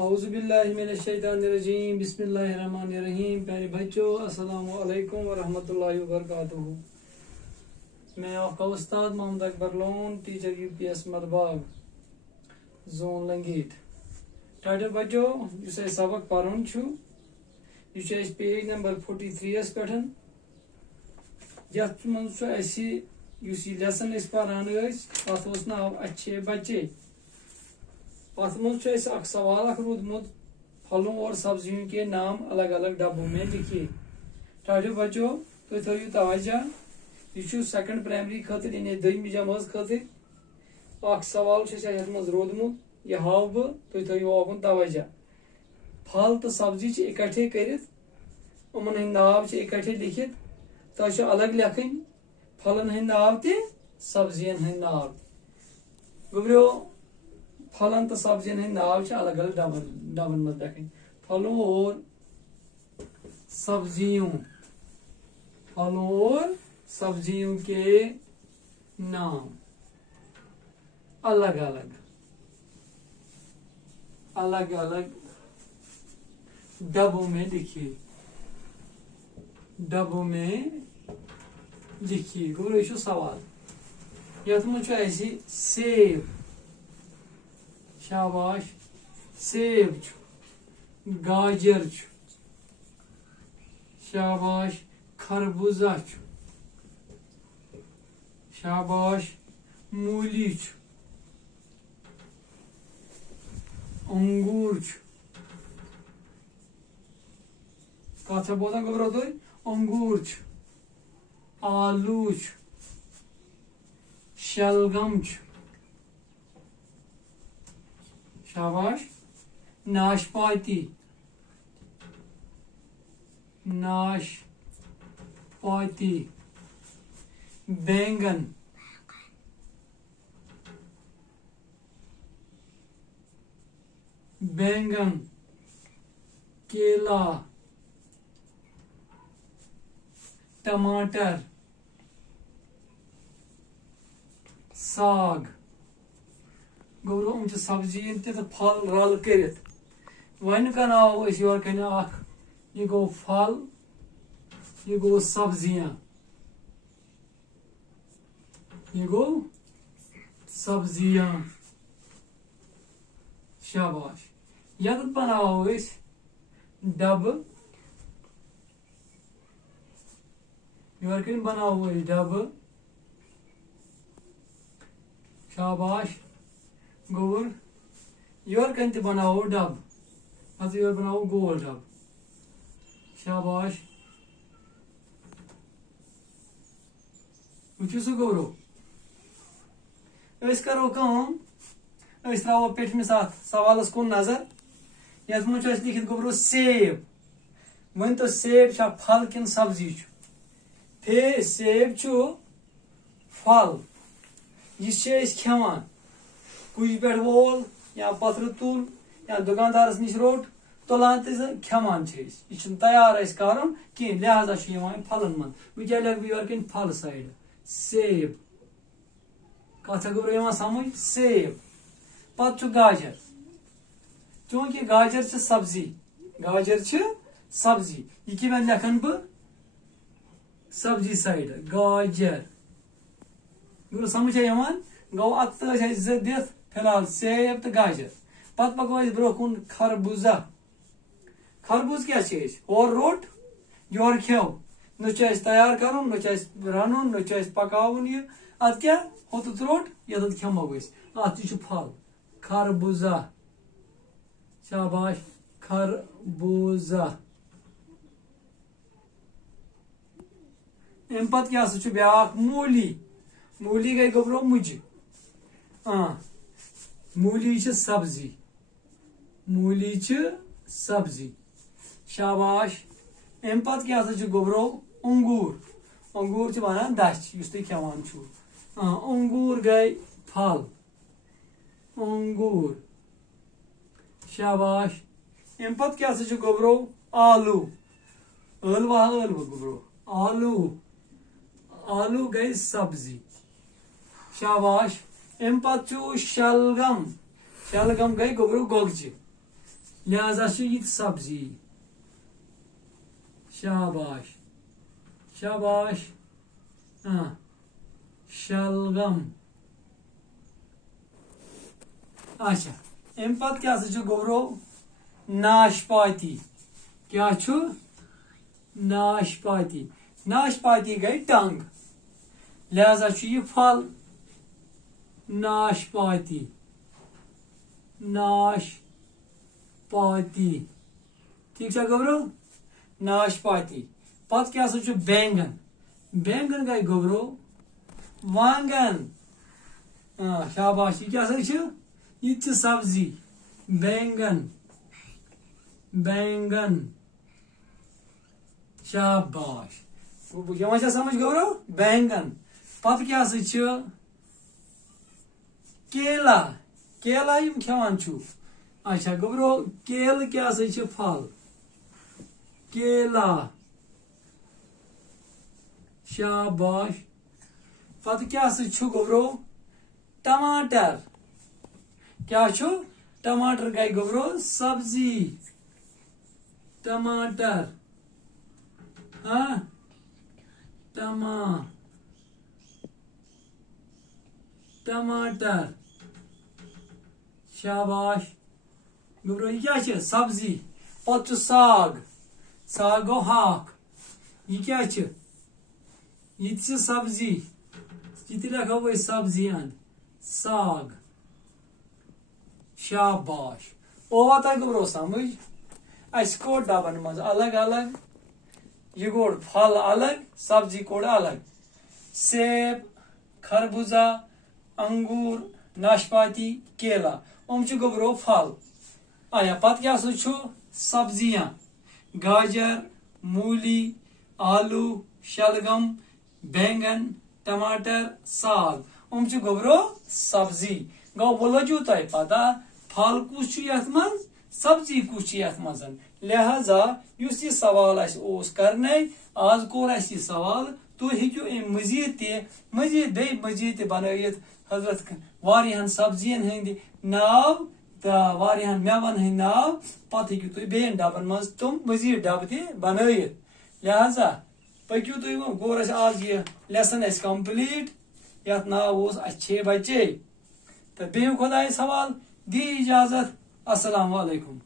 اعوذ باللہ من الشیطان الرجیم بسم اللہ الرحمن الرحیم. پیارے بچوں السلام علیکم ورحمۃ اللہ وبرکاتہ. میں آپ کا استاد Muhammad Akbar Lone, teacher UPS Mudbagh zone Langate. Title بچو اس سبق پرن یہ پیج نمبر 43 پہ یت من لیسن پران ات ناو اچھے بچے. ات من اخ سوال رودمت پھلوں اور سبزیوں کے نام الگ الگ ڈبوں میں لکھیے. ٹائٹل بچو تھی تھو توجہ یہ سیکنڈ پرائمری خاطر یعنی دہمی جماعت خاطر اخ سوال یت من رودمت یہ ہاو بہ تھی تھو اوکن توجہ. پھل تو سبزی اکٹھے کرت امن ہند ناو اکٹھے لکھت تہ الگ لکھن پھلن ہند ناو تہ سبزین ہند ناو. گبریو پھلن تو سبزین ہند ناو الگ الگ ڈبن مز لکھن. پھلوں اور سبزیوں کے نام الگ الگ ڈبوں میں لکھیے. گوٚو یہ سوال یت من سیب. شاباش. سیب گاجر شاباش. خربوزہ شاباش. مولی انگور کت بوزان گبرو تھی انگور آلو شلگم شاباش. ناشپاتی بینگن کیلا ٹماٹر ساگ. گوٚو یِم چھِ سبزی تہِ تہٕ پھل رل کٔرِتھ. وۄنۍ کرناوو أسۍ یورٕ کنہِ اکھ یہ گوٚو پھل یہ گوٚو سبزیاں. شاباش. یتھ بناوو أسۍ ڈبہٕ. یورٕ کٔنۍ بناوو أسۍ ڈبہٕ. شاباش. گوٚو یورٕ کٔنۍ تہِ بناوو ڈبہٕ. پتہٕ یورٕ بناوو گول ڈبہٕ. شاباش. وٕچھِو سُہ گوٚبرو أسۍ کرو کٲم أسۍ تراوو پیٹھمِس اتھ سوالس کُن نظر. یتھ منٛز چھُ اَسہِ لیکھِتھ گوٚبرو سیب. ؤنۍ تو سیب چھا پھل کِنہٕ سبزی چھُ؟ سیب چھُ پھل. یہِ چھِ أسۍ کھٮ۪وان. کُجہِ پٮ۪ٹھ وول یا پتھرٕ تُل یا دُکاندارس نِش روٚٹ تُلان تہٕ کھٮ۪وان چھِ أسۍ. یہِ چھُنہٕ تیار اَسہِ کرُن کینٛہہ لہذا چھُ یِوان یہِ پھلن منٛز. وۄنۍ کیٛاہ لیکھٕ بہٕ یورٕ کِنۍ پھل سایڈ سیب. کتھ گوٚبرو یِوان سمجھ سیب. پتہٕ چھُ گاجر. چوٗنٛکہِ گاجر چھِ سبزی یہِ کِمن لیکھن بہٕ سبزی سایڈ گاجر. گوٚو سمجھ یِوان. گوٚو اتھ ٲسۍ اَسہِ زٕ دِتھ فی الحال سیب تہٕ گاجر. پتہٕ پکو أسۍ برونٛہہ کُن خربوزہ. خربوز کیٛاہ چھِ أسۍ اورٕ روٚٹ یورٕ کھٮ۪و. نہ چھُ اَسہِ تیار کرُن نہ چھُ اَسہِ رنُن نہ چھُ اَسہِ پکاوُن یہِ. اتھ کیٛاہ ہوٚتُتھ روٚٹ یوٚتتھ کھٮ۪مو أسۍ. اتھ تہِ چھُ پھل خربوزہ. شاباش. خربوزہ. امہِ پتہٕ کیٛاہ سا چھُ بیٛاکھ مولی. مولی گٔے گوٚبرو مُجہِ. مولی چھِ سبزی. شاباش. امہِ پتہٕ کیٛاہ سا چھُ گوٚبرو انگور چھِ ونان دچھ یُس تُہۍ کھٮ۪وان چھُو. انگور گٔے پھل. انگور. شاباش. امہِ پتہٕ کیٛاہ سا چھُ گوٚبرو آلو. ٲلوٕ گوٚبرو آلو گٔے سبزی. شاباش. امہِ پتہٕ چھُ شلگم. شلگم گٔے گوٚبرو گۄگجہِ. لہذا چھُ یہِ تہِ سبزی شاباش شاباش شلغم اچھا امہِ پتہٕ کیٛاہ سا چھُ گوٚبرو ناشپاتی کیا چھُ ناشپاتی ناشپاتی گئی ٹنگ لہذا چھُ یہِ پھل ناشپاتی ناشپاتی ٹھیک چھا گوبرو ناشپاتی پتہٕ کیٛاہ سا چھُ بینگن بینگن گئی گوبرو وانگن شاباش یہِ کیٛاہ سا چھُ یہِ تہِ چھِ سبزی بینگن بینگن شاباش یِوان چھا سمجھ گوبرو بینگن پتہٕ کیٛاہ سا چھُ کیلا کیلا یِم کھٮ۪وان چھُ اچھا گوبرو کیلہٕ کیٛاہ سا چھُ پھل کیلا شاباش پتہٕ کیٛاہ سا چھُ گوبرو ٹماٹر کیا چھُ ٹماٹر گئی گوبرو سبزی ٹماٹر ٹماٹر شاباش گوبرو یہ کیا چھِ سبزی پتہٕ چھُ ساگ ساگ گوٚو ہاکھ یہ کیا چھِ یہ تہِ چھِ سبزی یہ تہِ لیکھو أسۍ سبزی اند ساگ شاباش اووا تۄہہِ گوٚبرو سمجھ اَسہِ کوٚڑ ڈبن منٛز الگ الگ یہ کوٚڑ پھل الگ سبزی کوٚڑ الگ سیب خربوزہ انگور ناشپاتی کیلا چھِ گوٚبرو پھل آیا پتہٕ کیٛاہ سا چھُ سبزیاں گاجر مولی آلو شلگم بینگن ٹماٹر ساگ چھِ گوٚبرو سبزی گوٚو وۄنۍ لٔجوٕ تۄہہِ پتہ پھل کُس چھُ یتھ منٛز سبزی کُس چھُ یتھ منٛز لہذا یُس یہِ سوال اَسہِ اوس کرنے آز کوٚر اَسہِ یہِ سوال تُہۍ ہیٚکِو امہِ مزید بیٚیہِ مزید تہِ بنٲیِتھ حضرت واریاہن سبزین ہٕنٛدۍ ناو تہٕ واریاہن میوَن ہٕنٛدۍ ناو پتہٕ ہیٚکِو تُہۍ بیٚیَن ڈبن منٛز تِم مزید ڈبہٕ تہِ بنٲیِتھ لہذا پٔکِو تُہۍ وۄنۍ کوٚر اَسہِ آز یہِ لیسن اَسہِ کمپلیٖٹ یتھ ناو اوس اچھے بچے تہٕ بِہِو خۄدایس حوال دی اجازت السلام علیکم